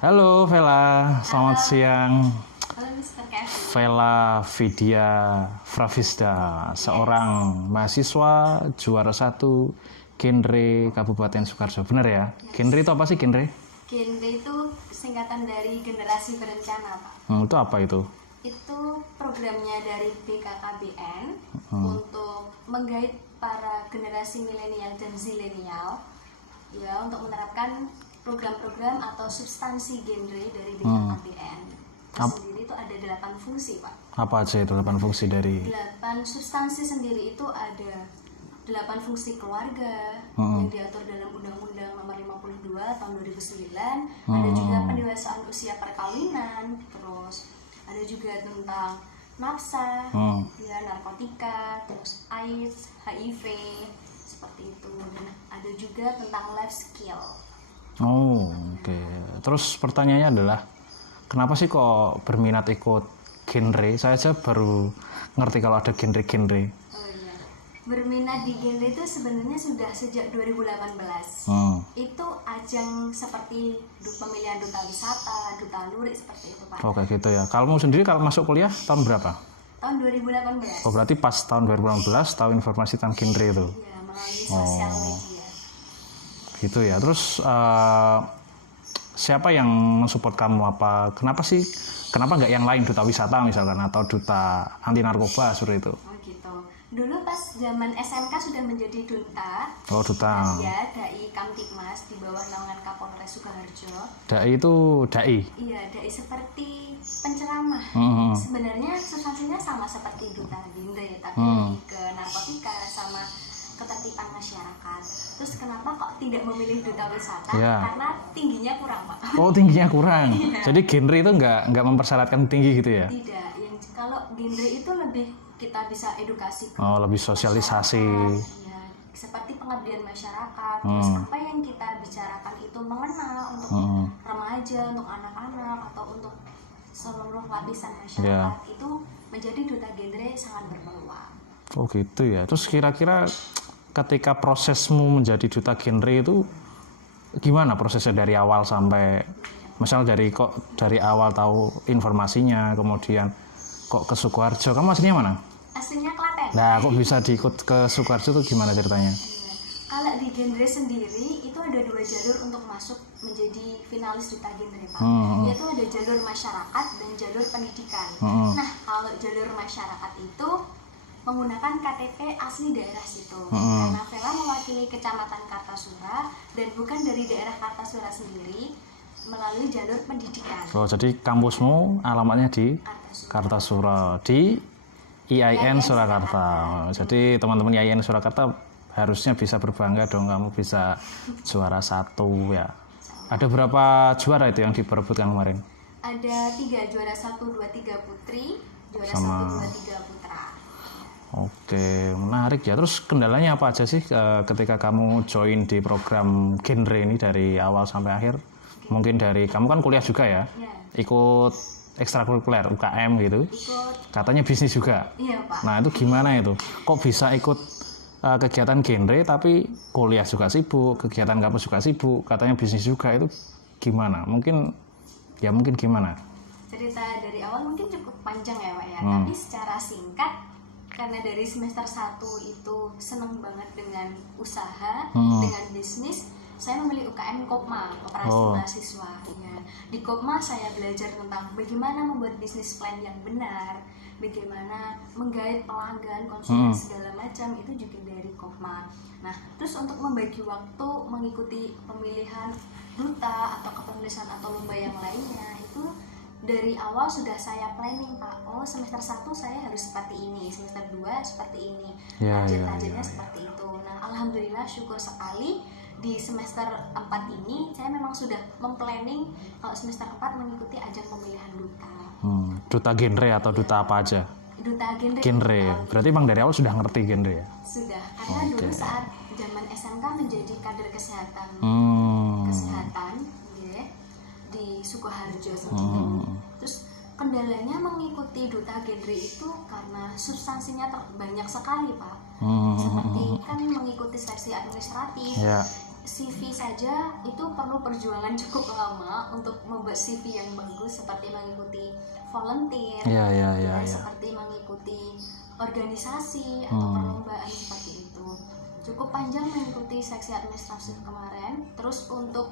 Halo Vela, selamat Halo. siang. Halo Mr. Kevin. Vela Vidya Fravisda, seorang mahasiswa juara 1 genre Kabupaten Sukoharjo. Benar ya? Genre itu apa sih genre? Genre itu singkatan dari generasi berencana, Pak. Itu apa itu? Itu programnya dari BKKBN untuk menggait para generasi milenial dan zilenial ya untuk menerapkan program-program atau substansi genre dari BKKBN. Sendiri itu ada 8 fungsi, Pak. Apa aja itu 8 fungsi dari? 8 substansi sendiri itu ada 8 fungsi keluarga yang diatur dalam Undang-Undang Nomor 52 Tahun 2009. Ada juga pendewasaan usia perkawinan, terus ada juga tentang nafsa, ya, narkotika, terus AIDS, HIV, seperti itu. Dan ada juga tentang life skill. Oh, oke. Terus pertanyaannya adalah, kenapa sih kok berminat ikut genre? Saya aja baru ngerti kalau ada genre-genre. Oh iya. Berminat di genre itu sebenarnya sudah sejak 2018. Itu ajang seperti pemilihan duta wisata, duta lurik seperti itu, Pak. Oh, kayak gitu ya. Kalau sendiri kalau masuk kuliah tahun berapa? Tahun 2018. Oh, berarti pas tahun 2018 tahu informasi tentang genre itu. Ya, melalui sosial media. Gitu ya. Terus siapa yang mensupport kamu? Kenapa nggak yang lain, duta wisata misalkan atau duta anti narkoba seperti itu? Oh gitu. Dulu pas zaman SMK sudah menjadi duta. Oh, duta. Ya, Dai Kamtibmas di bawah naungan Kapolres Sukoharjo. Dai itu dai. Iya, dai seperti penceramah. Sebenarnya substansinya sama seperti duta genre, tapi lebih ke narkotika sama ketertiban masyarakat. Terus kenapa kok tidak memilih duta wisata? Ya. Karena tingginya kurang, Pak. Oh, tingginya kurang. Jadi genre itu nggak mempersyaratkan tinggi gitu ya? Tidak. Kalau genre itu lebih kita bisa edukasi. Oh, lebih sosialisasi. Ya, seperti pengabdian masyarakat. Terus apa yang kita bicarakan itu mengena untuk remaja, untuk anak-anak atau untuk seluruh lapisan masyarakat. Itu menjadi duta genre sangat berpeluang. Oh gitu ya. Terus kira-kira ketika prosesmu menjadi duta genre itu gimana prosesnya dari awal sampai misal dari awal tahu informasinya, kemudian kok ke Sukoharjo? Kamu aslinya mana? Aslinya Klaten. Nah, kok bisa diikut ke Sukoharjo itu gimana ceritanya? Ya. Kalau di genre sendiri itu ada 2 jalur untuk masuk menjadi finalis duta genre, Pak. Yaitu ada jalur masyarakat dan jalur pendidikan. Nah, kalau jalur masyarakat itu menggunakan KTP asli daerah situ. Karena Vela mewakili Kecamatan Kartasura dan bukan dari daerah Kartasura sendiri, melalui jalur pendidikan. Oh, jadi kampusmu alamatnya di Kartasura di IAIN Surakarta. Oh, jadi teman-teman IAIN Surakarta harusnya bisa berbangga dong, kamu bisa juara 1 ya. Ada berapa juara itu yang diperebutkan kemarin? Ada 3, juara 1, 2, 3 putri, juara 1, 2, 3 putra. Oke, menarik ya. Terus kendalanya apa aja sih ketika kamu join di program genre ini dari awal sampai akhir? Mungkin dari kamu kan kuliah juga ya? Ikut ekstrakurikuler UKM gitu. Katanya bisnis juga. Iya, Pak. Nah, itu gimana itu? Kok bisa ikut kegiatan genre tapi kuliah juga sibuk, kegiatan kampus juga sibuk, katanya bisnis juga, itu gimana? Mungkin gimana? Cerita dari awal mungkin cukup panjang ya, Pak ya. Tapi secara singkat, karena dari semester 1 itu seneng banget dengan usaha, dengan bisnis, saya memilih UKM Kopma, Koperasi Mahasiswa. Ya. Di Kopma saya belajar tentang bagaimana membuat bisnis plan yang benar, bagaimana menggait pelanggan, konsumen segala macam, itu juga dari Kopma. Nah, terus untuk membagi waktu mengikuti pemilihan duta atau kepenulisan atau lomba yang lainnya, itu dari awal sudah saya planning, Pak. Oh, semester 1 saya harus seperti ini, semester 2 seperti ini, target-targetnya seperti itu. Nah, alhamdulillah syukur sekali di semester 4 ini saya memang sudah memplanning kalau semester 4 mengikuti ajang pemilihan duta. Duta genre atau duta apa aja? Duta genre. Genre. Berarti Bang dari awal sudah ngerti genre ya? Sudah, karena dulu saat zaman SMK menjadi kader kesehatan. Kesehatan ya, di Sukoharjo sendiri. Terus kendalanya mengikuti duta genre itu karena substansinya banyak sekali, Pak. Seperti kan mengikuti seleksi administratif, CV saja itu perlu perjuangan cukup lama untuk membuat CV yang bagus, seperti mengikuti volunteer, seperti mengikuti organisasi atau perlombaan seperti itu. Cukup panjang mengikuti seksi administrasi kemarin. Terus untuk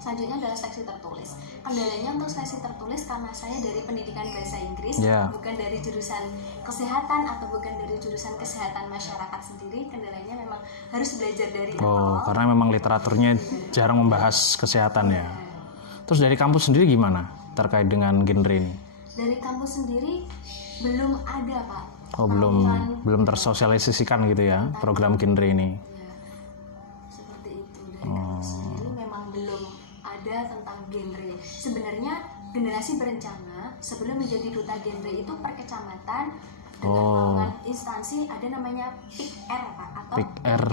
selanjutnya adalah seksi tertulis. Kendalanya untuk seksi tertulis karena saya dari pendidikan bahasa Inggris, bukan dari jurusan kesehatan atau bukan dari jurusan kesehatan masyarakat sendiri. Kendalanya memang harus belajar dari awal. Karena memang literaturnya jarang membahas kesehatan ya. Terus dari kampus sendiri gimana terkait dengan genre ini? Dari kampus sendiri belum ada, Pak. Belum tersosialisasikan gitu ya program genre ini. Ya, seperti itu. Dari kampus sendiri memang belum ada tentang genre. Sebenarnya generasi berencana sebelum menjadi duta genre itu per kecamatan dengan naungan instansi ada namanya PIK-R, Pak, atau PIK-R.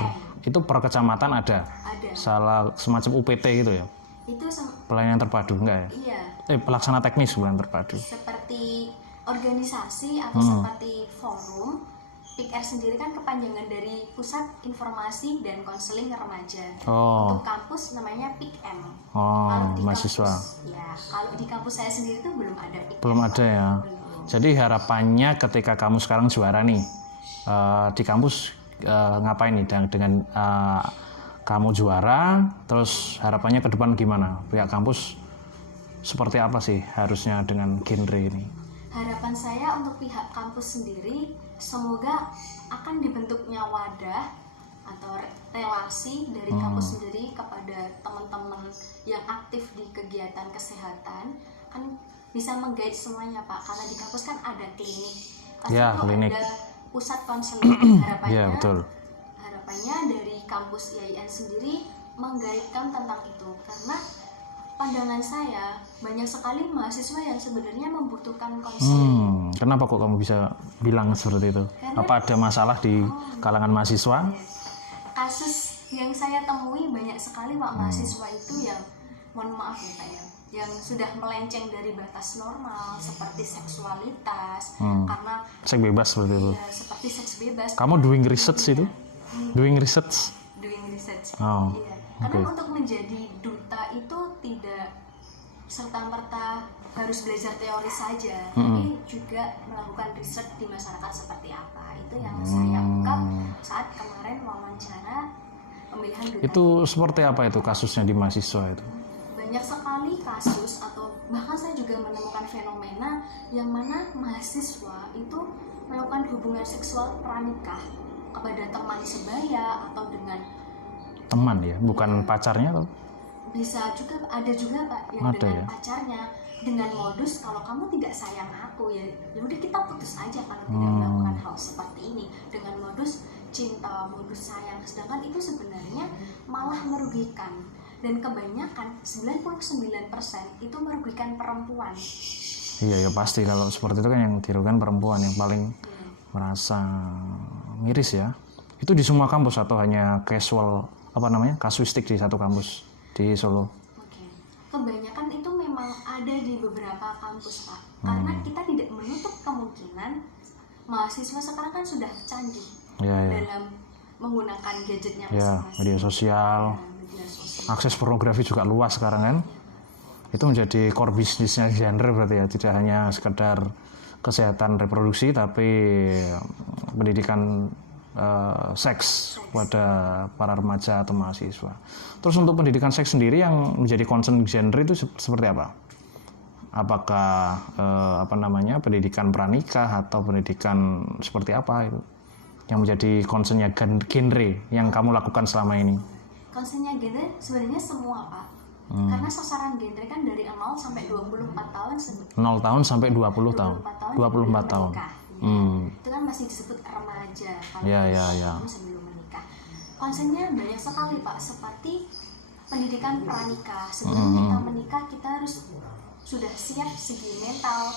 Itu per kecamatan ada. Salah semacam UPT gitu ya. Itu pelayanan terpadu enggak ya? Iya. Pelaksana teknis bukan terpadu. Seperti organisasi atau seperti forum. PIK-R sendiri kan kepanjangan dari Pusat Informasi dan Konseling Remaja. Untuk kampus namanya PIK-M. Kalau di mahasiswa. Kalau di kampus saya sendiri itu belum ada PIK-M. Belum ada ya. Jadi harapannya ketika kamu sekarang juara nih di kampus ngapain nih dengan kamu juara, terus harapannya ke depan gimana? Pihak kampus seperti apa sih harusnya dengan genre ini? Harapan saya untuk pihak kampus sendiri, semoga akan dibentuknya wadah atau relasi dari kampus sendiri kepada teman-teman yang aktif di kegiatan kesehatan, kan bisa menggait semuanya, Pak. Karena di kampus kan ada klinik, klinik. Ada pusat konseling. Harapannya dari kampus IAIN sendiri menggaitkan tentang itu, karena pandangan saya banyak sekali mahasiswa yang sebenarnya membutuhkan konseling. Kenapa kok kamu bisa bilang seperti itu? Karena, apa ada masalah di kalangan mahasiswa? Kasus yang saya temui banyak sekali, Pak, mahasiswa itu yang, mohon maaf ya, Pak, yang sudah melenceng dari batas normal seperti seksualitas, karena seks bebas seperti itu. Ya, seperti seks bebas. Kamu doing research itu? Doing research. Iya. Karena untuk menjadi duta itu tidak serta-merta harus belajar teori saja, tapi juga melakukan riset di masyarakat seperti apa. Itu yang saya ungkap saat kemarin wawancara pemilihan duta. Itu seperti apa itu kasusnya di mahasiswa itu? Banyak sekali kasus, atau bahkan saya juga menemukan fenomena yang mana mahasiswa itu melakukan hubungan seksual pranikah kepada teman sebaya atau dengan teman ya, bukan pacarnya atau? Bisa juga, ada juga, Pak, yang ada dengan pacarnya, dengan modus kalau kamu tidak sayang aku ya udah kita putus aja kalau tidak melakukan hal seperti ini, dengan modus cinta, modus sayang. Sedangkan itu sebenarnya malah merugikan, dan kebanyakan 99% itu merugikan perempuan. Iya ya, pasti kalau seperti itu kan yang dirugikan perempuan yang paling merasa miris ya. Itu di semua kampus atau hanya casual kasuistik di satu kampus di Solo? Kebanyakan itu memang ada di beberapa kampus, Pak. Karena kita tidak menutup kemungkinan mahasiswa sekarang kan sudah canggih dalam menggunakan gadgetnya masing-masing. Media sosial. Akses pornografi juga luas sekarang kan. Itu menjadi core bisnisnya genre berarti ya, tidak hanya sekedar kesehatan reproduksi tapi pendidikan seks pada para remaja atau mahasiswa. Terus untuk pendidikan seks sendiri yang menjadi concern genre itu seperti apa? Apakah pendidikan pranikah atau pendidikan seperti apa itu yang menjadi concernnya genre yang kamu lakukan selama ini? Concernnya genre sebenarnya semua, Pak. Karena sasaran genre kan dari 0 sampai 24 tahun. 0 tahun sampai 20 tahun. 24 tahun. Itu kan masih disebut remaja kalau sebelum menikah. Concernnya banyak sekali, Pak, seperti pendidikan pranikah. Sebelum kita menikah kita harus sudah siap segi mental.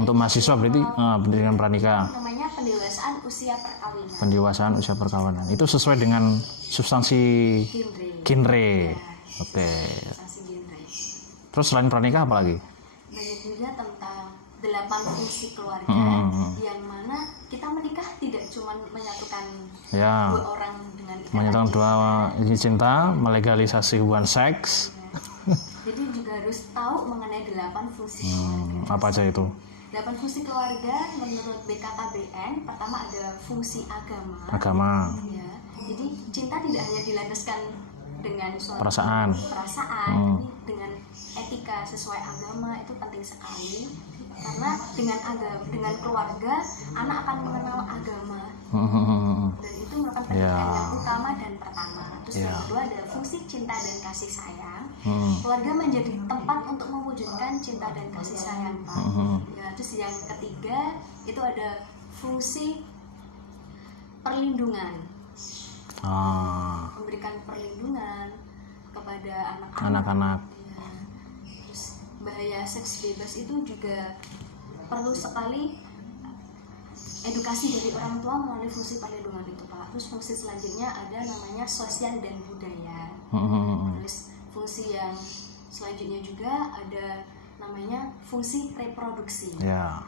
Untuk mahasiswa berarti pendidikan pranikah. Namanya pendewasaan usia perkawinan. Pendewasaan usia perkawinan. Itu sesuai dengan substansi genre. Oke. Terus selain pranikah apa lagi? Banyak juga tentang 8 fungsi keluarga, yang mana kita menikah tidak cuma menyatukan dua orang dengan Menyatakan dua izin cinta, melegalisasi hubungan seks. Jadi juga harus tahu mengenai 8 fungsi keluarga. Apa aja itu? 8 fungsi keluarga menurut BKKBN, pertama ada fungsi agama. Agama. Ya, jadi cinta tidak hanya dilandaskan dengan suatu Perasaan. tapi dengan etika sesuai agama itu penting sekali. Karena dengan keluarga anak akan mengenal agama. Dan itu merupakan pendidikan yang utama dan pertama. Terus yang kedua ada fungsi cinta dan kasih sayang. Keluarga menjadi tempat untuk mewujudkan cinta dan kasih sayang, Pak. Ya, terus yang ketiga itu ada fungsi perlindungan. Memberikan perlindungan kepada anak-anak. Ya. Terus bahaya seks bebas itu juga perlu sekali edukasi dari orang tua melalui fungsi perlindungan itu, Pak. Terus fungsi selanjutnya ada namanya sosial dan budaya. Terus fungsi yang selanjutnya juga ada namanya fungsi reproduksi. Ya.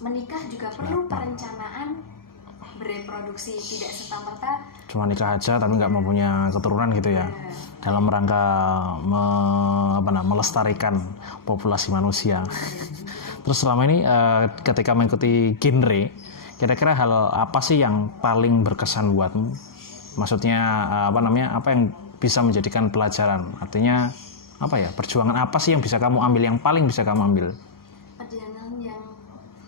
Menikah juga perlu perencanaan bereproduksi, tidak serta-merta cuma nikah aja tapi nggak mempunyai keturunan gitu ya. Dalam rangka melestarikan populasi manusia. Terus selama ini ketika mengikuti genre, kira-kira hal apa sih yang paling berkesan buatmu? Maksudnya apa yang bisa menjadikan pelajaran? Artinya apa ya? Perjuangan apa sih yang bisa kamu ambil, yang paling bisa kamu ambil? Perjalanan yang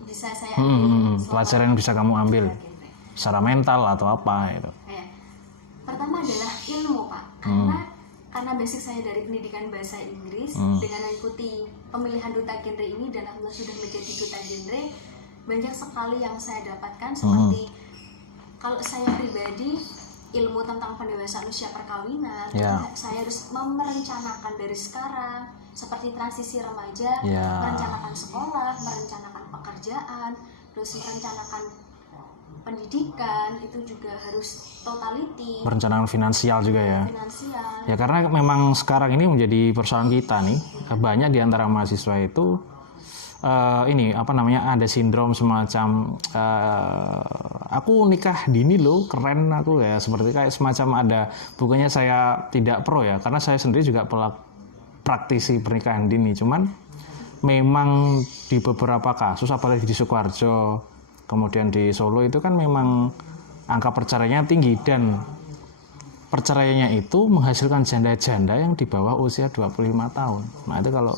bisa saya ambil. Pelajaran yang bisa kamu ambil secara mental atau apa itu? Pertama adalah ilmu, Pak. Karena basic saya dari pendidikan bahasa Inggris, dengan mengikuti pemilihan duta genre ini dan Allah sudah menjadi duta genre, banyak sekali yang saya dapatkan seperti kalau saya pribadi ilmu tentang pendewasaan usia perkawinan, saya harus merencanakan dari sekarang seperti transisi remaja, merencanakan sekolah, merencanakan pekerjaan, terus merencanakan pendidikan, itu juga harus totality. Perencanaan finansial juga ya. Ya karena memang sekarang ini menjadi persoalan kita nih, banyak di antara mahasiswa itu ada sindrom semacam aku nikah dini loh, keren aku ya, seperti kayak semacam ada, bukannya saya tidak pro ya, karena saya sendiri juga praktisi pernikahan dini, cuman memang di beberapa kasus apalagi di Sukoharjo kemudian di Solo itu kan memang angka perceraiannya tinggi dan perceraiannya itu menghasilkan janda-janda yang di bawah usia 25 tahun. Nah itu kalau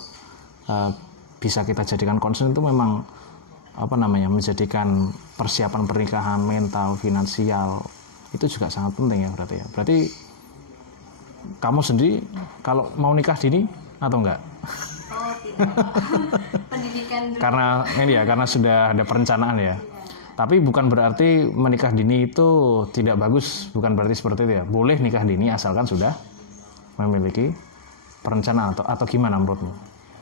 bisa kita jadikan concern itu memang menjadikan persiapan pernikahan, mental, finansial itu juga sangat penting ya berarti ya. Berarti kamu sendiri kalau mau nikah dini atau enggak? Oh tidak. Pendidikan dulu. Karena sudah ada perencanaan ya. Tapi bukan berarti menikah dini itu tidak bagus, bukan berarti seperti itu ya. Boleh nikah dini asalkan sudah memiliki perencanaan atau gimana menurutmu?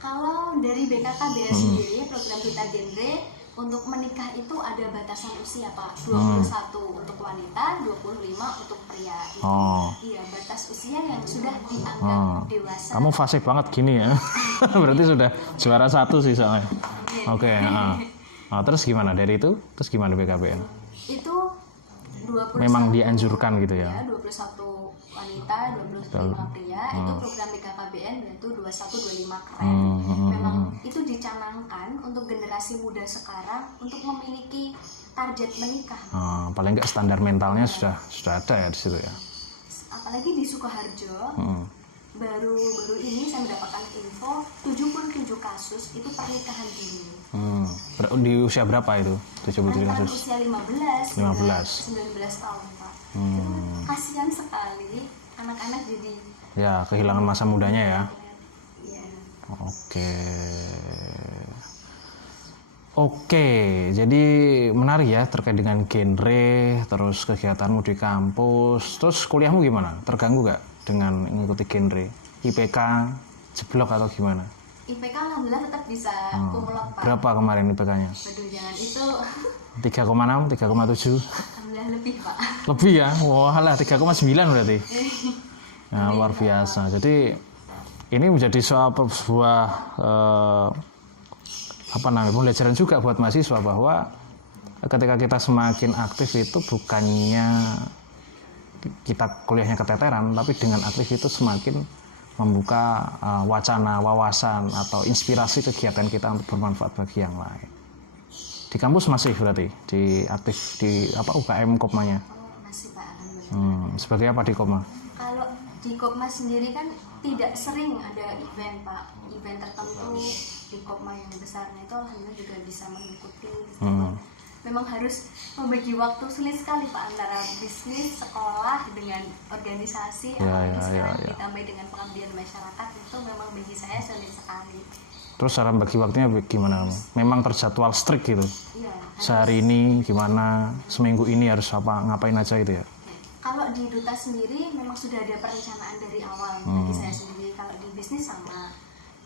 Kalau dari BKKBN sendiri, program duta genre untuk menikah itu ada batasan usia, Pak. 21 untuk wanita, 25 untuk pria. Iya, batas usia yang sudah dianggap dewasa. Kamu fasih banget gini ya. Berarti sudah juara 1 sih soalnya. Oke. Terus gimana dari itu? Terus gimana BKBN? Itu 21 memang dianjurkan gitu ya. 21 wanita, 25 pria. Itu program BKKBN yaitu 21-25 keren. Memang itu dicanangkan untuk generasi muda sekarang untuk memiliki target menikah. Paling nggak standar mentalnya sudah ada ya di situ ya. Apalagi di Sukoharjo. Baru ini saya mendapatkan info 77 kasus itu pernikahan dini. Di usia berapa itu? 77 kasus? Usia 15 19 tahun, Pak. Itu kasihan sekali anak-anak jadi ya kehilangan masa mudanya ya. Iya. Oke, jadi menarik ya terkait dengan genre, terus kegiatanmu di kampus, terus kuliahmu gimana? Terganggu gak dengan mengikuti genre? IPK jeblok atau gimana? IPK alhamdulillah tetap bisa kumlot, Pak. Berapa kemarin IPK-nya? Waduh, jangan itu. 3,6, 3,7? Alhamdulillah lebih, Pak. Lebih ya? Wah lah, 3,9 berarti. Nah, luar biasa. Jadi ini menjadi sebuah pembelajaran juga buat mahasiswa bahwa ketika kita semakin aktif itu bukannya kita kuliahnya keteteran, tapi dengan aktif itu semakin membuka wacana, wawasan atau inspirasi kegiatan kita untuk bermanfaat bagi yang lain. Di kampus masih berarti di aktif di UKM Kopmanya? Masih Pak, alhamdulillah. Sebagai apa di Kopma? Kalau di Kopma sendiri kan tidak sering ada event Pak, event tertentu di Kopma yang besarnya itu alhamdulillah juga bisa mengikuti. Memang harus membagi waktu, sulit sekali Pak antara bisnis, sekolah dengan organisasi, apalagi sekarang ditambah dengan pengabdian masyarakat, itu memang bagi saya sulit sekali. Terus cara bagi waktunya gimana? Memang terjadwal strict gitu? Iya. Sehari ini gimana? Seminggu ini harus ngapain aja gitu ya? Kalau di Duta sendiri memang sudah ada perencanaan dari awal bagi saya sendiri. Kalau di bisnis sama,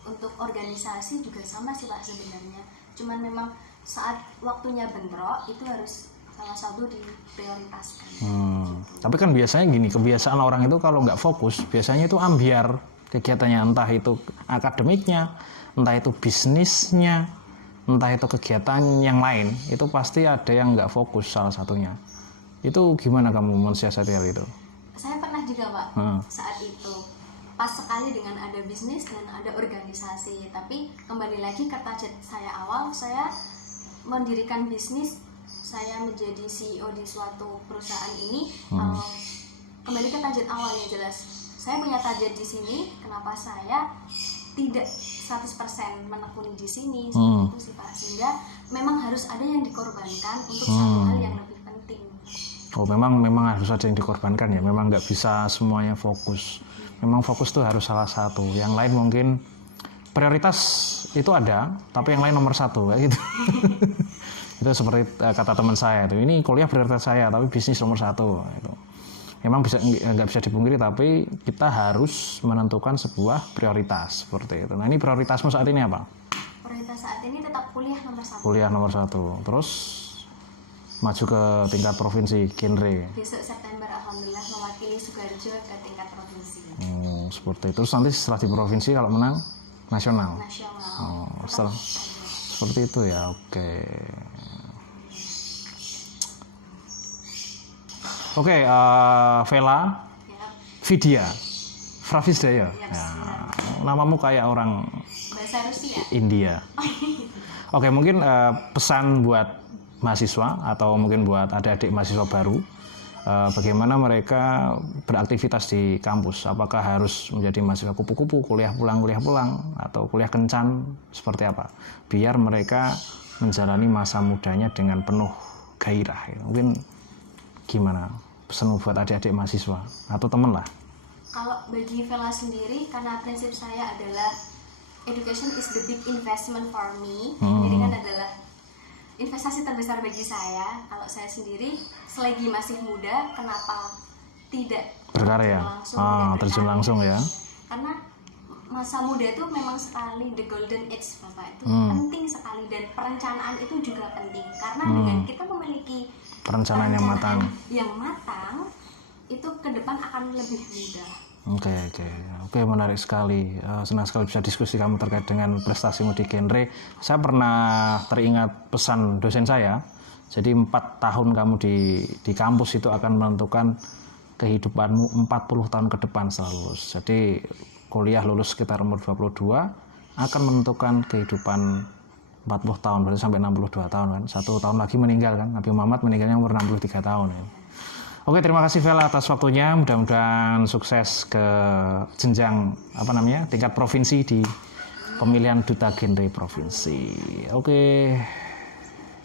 untuk organisasi juga sama sih Pak sebenarnya. Cuman memang saat waktunya bentrok itu harus salah satu diprioritaskan. Tapi kan biasanya gini, kebiasaan orang itu kalau nggak fokus biasanya itu ambiar kegiatannya, entah itu akademiknya, entah itu bisnisnya, entah itu kegiatan yang lain, itu pasti ada yang nggak fokus salah satunya. Itu gimana kamu mensiasati hal itu? Saya pernah juga Pak, saat itu pas sekali dengan ada bisnis dan ada organisasi. Tapi kembali lagi ke target saya awal, saya mendirikan bisnis, saya menjadi CEO di suatu perusahaan ini. Kembali ke target awal ya jelas. Saya punya target di sini, kenapa saya tidak 100% menekuni di sini, seperti itu sih Pak. Sehingga memang harus ada yang dikorbankan untuk satu hal yang lebih penting. Oh, memang harus ada yang dikorbankan ya. Memang nggak bisa semuanya fokus. Memang fokus tuh harus salah satu. Yang lain mungkin prioritas itu ada, tapi yang lain nomor satu kayak gitu. Itu seperti kata teman saya itu. Ini kuliah prioritas saya, tapi bisnis nomor satu. Itu. Memang nggak bisa dipungkiri, tapi kita harus menentukan sebuah prioritas seperti itu. Nah, ini prioritasmu saat ini apa? Prioritas saat ini tetap kuliah nomor satu. Kuliah nomor satu. Terus maju ke tingkat provinsi, genre. Besok September alhamdulillah mewakili Sukoharjo ke tingkat provinsi. Seperti itu. Terus nanti setelah di provinsi kalau menang nasional. Seperti itu ya. Oke, Vela, Vidya, Fravisdaya. Namamu kayak orang bahasa Rusia. India. Oke, mungkin pesan buat mahasiswa atau mungkin buat adik-adik mahasiswa baru, bagaimana mereka beraktivitas di kampus. Apakah harus menjadi mahasiswa kupu-kupu, kuliah pulang, atau kuliah kencan, seperti apa? Biar mereka menjalani masa mudanya dengan penuh gairah. Mungkin gimana pesan buat adik-adik mahasiswa atau temen lah? Kalau bagi Vela sendiri, karena prinsip saya adalah education is the big investment for me. Pendidikan adalah investasi terbesar bagi saya. Kalau saya sendiri selagi masih muda, kenapa tidak berkarya? Terjun langsung ya. Karena masa muda itu memang sekali the golden age Bapak, itu penting sekali, dan perencanaan itu juga penting. Karena dengan kita memiliki perencanaan yang matang itu ke depan akan lebih mudah. Oke, menarik sekali. Senang sekali bisa diskusi kamu terkait dengan prestasimu di genre. Saya pernah teringat pesan dosen saya. Jadi 4 tahun kamu di kampus itu akan menentukan kehidupanmu 40 tahun ke depan setelah lulus. Jadi kuliah lulus sekitar umur 22 akan menentukan kehidupan 40 tahun, berarti sampai 62 tahun kan. 1 tahun lagi meninggal kan. Nabi Muhammad meninggalnya umur 63 tahun ya. Oke, terima kasih Vela atas waktunya. Mudah-mudahan sukses ke jenjang tingkat provinsi di pemilihan duta genre provinsi. Oke.